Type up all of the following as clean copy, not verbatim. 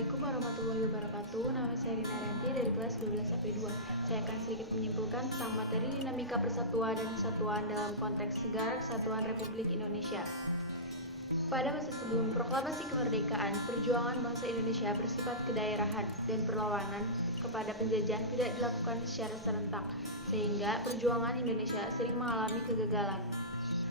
Assalamualaikum warahmatullahi wabarakatuh. Nama saya Rina Ranti dari kelas 12 AP2. Saya akan sedikit menyimpulkan tentang materi dinamika persatuan dan kesatuan dalam konteks negara kesatuan Republik Indonesia. Pada masa sebelum proklamasi kemerdekaan, perjuangan bangsa Indonesia bersifat kedaerahan dan perlawanan kepada penjajah tidak dilakukan secara serentak, sehingga perjuangan Indonesia sering mengalami kegagalan.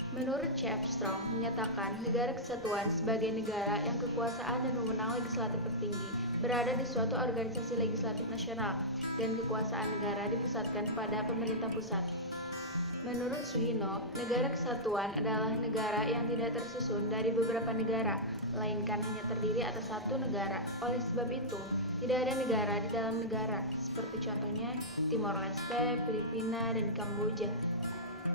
Menurut C. Armstrong, menyatakan negara kesatuan sebagai negara yang kekuasaan dan wewenang legislatif tertinggi berada di suatu organisasi legislatif nasional dan kekuasaan negara dipusatkan pada pemerintah pusat. Menurut Suhino, negara kesatuan adalah negara yang tidak tersusun dari beberapa negara, melainkan hanya terdiri atas satu negara. Oleh sebab itu, tidak ada negara di dalam negara, seperti contohnya Timor Leste, Filipina, dan Kamboja.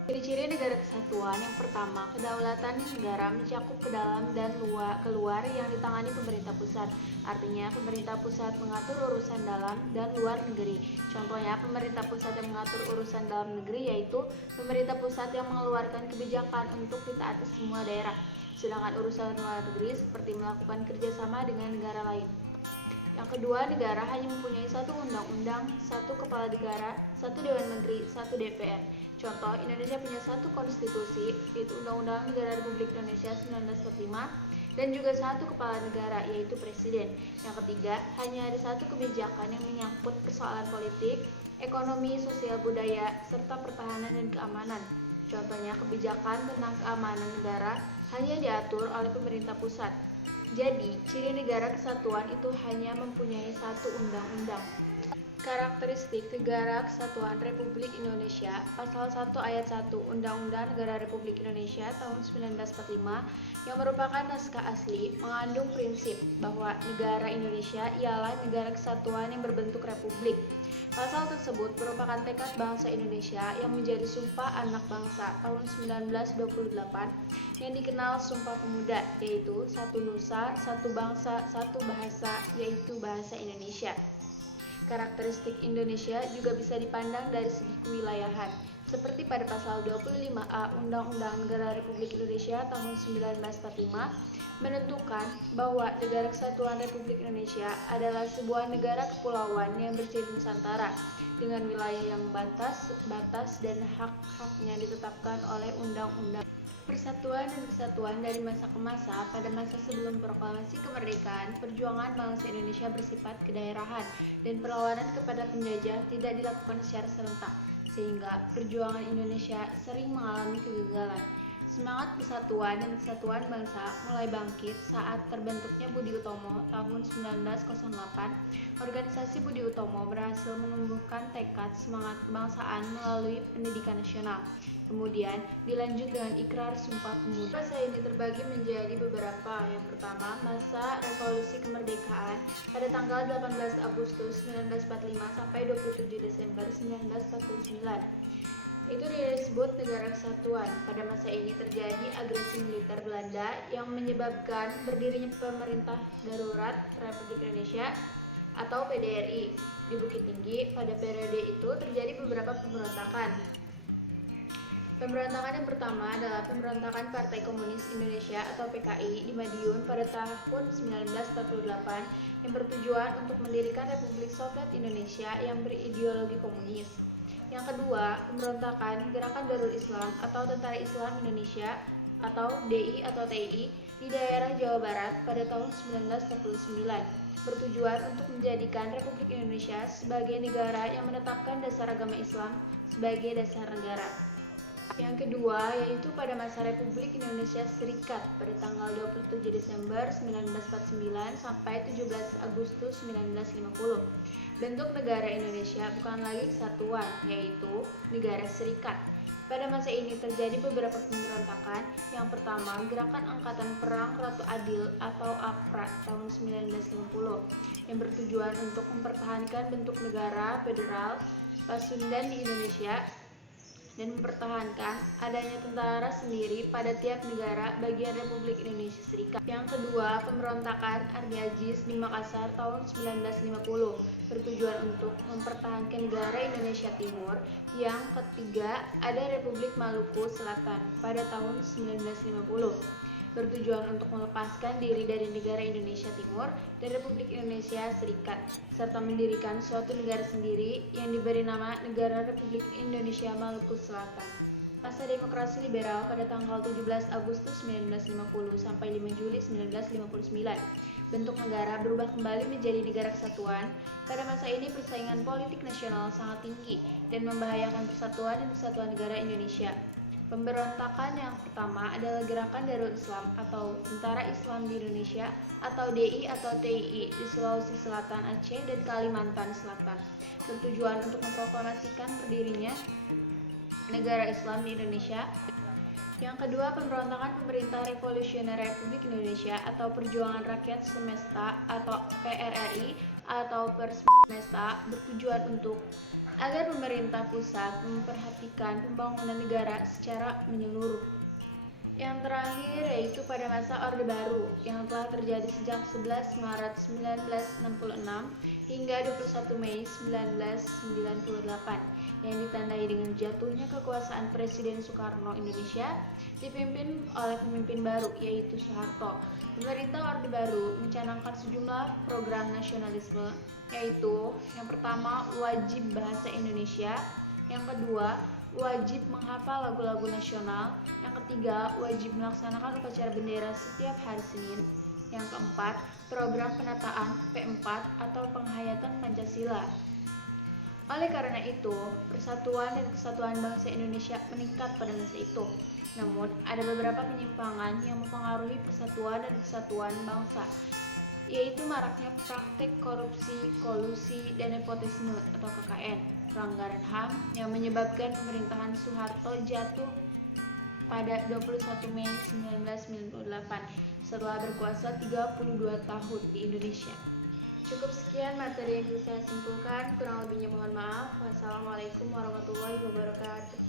Ciri-ciri negara kesatuan yang pertama, kedaulatan negara mencakup ke dalam dan keluar yang ditangani pemerintah pusat. Artinya, pemerintah pusat mengatur urusan dalam dan luar negeri. Contohnya, pemerintah pusat yang mengatur urusan dalam negeri yaitu pemerintah pusat yang mengeluarkan kebijakan untuk ditaati semua daerah. Sedangkan urusan luar negeri seperti melakukan kerjasama dengan negara lain. Yang kedua, negara hanya mempunyai satu undang-undang, satu kepala negara, satu dewan menteri, satu DPR. Contoh, Indonesia punya satu konstitusi, yaitu Undang-Undang Negara Republik Indonesia 1945, dan juga satu kepala negara, yaitu presiden. Yang ketiga, hanya ada satu kebijakan yang menyangkut persoalan politik, ekonomi, sosial, budaya, serta pertahanan dan keamanan. Contohnya, kebijakan tentang keamanan negara hanya diatur oleh pemerintah pusat. Jadi, ciri negara kesatuan itu hanya mempunyai satu undang-undang. Karakteristik Negara Kesatuan Republik Indonesia, Pasal 1 Ayat 1 Undang-Undang Negara Republik Indonesia tahun 1945 yang merupakan naskah asli, mengandung prinsip bahwa negara Indonesia ialah negara kesatuan yang berbentuk republik. Pasal tersebut merupakan tekad bangsa Indonesia yang menjadi Sumpah Anak Bangsa tahun 1928 yang dikenal Sumpah Pemuda, yaitu satu nusa, satu bangsa, satu bahasa, yaitu bahasa Indonesia. Karakteristik Indonesia juga bisa dipandang dari segi kewilayahan, seperti pada pasal 25A Undang-Undang Negara Republik Indonesia tahun 1945 menentukan bahwa Negara Kesatuan Republik Indonesia adalah sebuah negara kepulauan yang berciri Nusantara dengan wilayah yang batas dan hak-haknya ditetapkan oleh undang-undang. Persatuan dan kesatuan dari masa ke masa. Pada masa sebelum proklamasi kemerdekaan, perjuangan bangsa Indonesia bersifat kedaerahan dan perlawanan kepada penjajah tidak dilakukan secara serentak, sehingga perjuangan Indonesia sering mengalami kegagalan. Semangat persatuan dan kesatuan bangsa mulai bangkit saat terbentuknya Budi Utomo tahun 1908. Organisasi Budi Utomo berhasil menumbuhkan tekad semangat kebangsaan melalui pendidikan nasional. Kemudian dilanjut dengan ikrar Sumpah Pemuda. Masa ini terbagi menjadi beberapa. Yang pertama, masa Revolusi Kemerdekaan pada tanggal 18 Agustus 1945 sampai 27 Desember 1949. Itu disebut negara kesatuan. Pada masa ini terjadi agresi militer Belanda yang menyebabkan berdirinya pemerintah darurat Republik Indonesia atau PDRI di Bukit Tinggi. Pada periode itu terjadi beberapa pemberontakan. Pemberontakan yang pertama adalah pemberontakan Partai Komunis Indonesia atau PKI di Madiun pada tahun 1948 yang bertujuan untuk mendirikan Republik Soviet Indonesia yang berideologi komunis. Yang kedua, pemberontakan Gerakan Darul Islam atau Tentara Islam Indonesia atau DI atau TII di daerah Jawa Barat pada tahun 1949 bertujuan untuk menjadikan Republik Indonesia sebagai negara yang menetapkan dasar agama Islam sebagai dasar negara. Yang kedua yaitu pada masa Republik Indonesia Serikat pada tanggal 27 Desember 1949 sampai 17 Agustus 1950. Bentuk negara Indonesia bukan lagi kesatuan, yaitu negara serikat. Pada masa ini terjadi beberapa pemberontakan. Yang pertama, Gerakan Angkatan Perang Ratu Adil atau APRAD tahun 1950 yang bertujuan untuk mempertahankan bentuk negara federal Pasundan di Indonesia dan mempertahankan adanya tentara sendiri pada tiap negara bagian Republik Indonesia Serikat. Yang kedua, pemberontakan Ardi Aziz di Makassar tahun 1950 bertujuan untuk mempertahankan negara Indonesia Timur. Yang ketiga, ada Republik Maluku Selatan pada tahun 1950. bertujuan untuk melepaskan diri dari negara Indonesia Timur dan Republik Indonesia Serikat, serta mendirikan suatu negara sendiri yang diberi nama Negara Republik Indonesia Maluku Selatan. Masa demokrasi liberal pada tanggal 17 Agustus 1950 sampai 5 Juli 1959. Bentuk negara berubah kembali menjadi negara kesatuan. Pada masa ini persaingan politik nasional sangat tinggi dan membahayakan persatuan dan kesatuan negara Indonesia. Pemberontakan yang pertama adalah Gerakan Darul Islam atau Tentara Islam di Indonesia atau DI atau TII di Sulawesi Selatan, Aceh, dan Kalimantan Selatan, bertujuan untuk memproklamasikan berdirinya negara Islam di Indonesia. Yang kedua, pemberontakan Pemerintah Revolusioner Republik Indonesia atau Perjuangan Rakyat Semesta atau PRRI atau Persmesta, bertujuan untuk agar pemerintah pusat memperhatikan pembangunan negara secara menyeluruh. Yang terakhir yaitu pada masa Orde Baru yang telah terjadi sejak 11 Maret 1966 hingga 21 Mei 1998 yang ditandai dengan jatuhnya kekuasaan Presiden Soekarno Indonesia dipimpin oleh pemimpin baru yaitu Soeharto. Pemerintah Orde Baru mencanangkan sejumlah program nasionalisme, yaitu yang pertama wajib bahasa Indonesia, yang kedua wajib menghafal lagu-lagu nasional, yang ketiga wajib melaksanakan upacara bendera setiap hari Senin, yang keempat program penataan P4 atau penghayatan Pancasila. Oleh karena itu, persatuan dan kesatuan bangsa Indonesia meningkat pada masa itu. Namun, ada beberapa penyimpangan yang mempengaruhi persatuan dan kesatuan bangsa, yaitu maraknya praktek korupsi, kolusi, dan nepotisme atau KKN, pelanggaran HAM yang menyebabkan pemerintahan Soeharto jatuh pada 21 Mei 1998 setelah berkuasa 32 tahun di Indonesia. Cukup sekian materi yang bisa saya simpulkan, kurang lebihnya mohon maaf. Wassalamualaikum warahmatullahi wabarakatuh.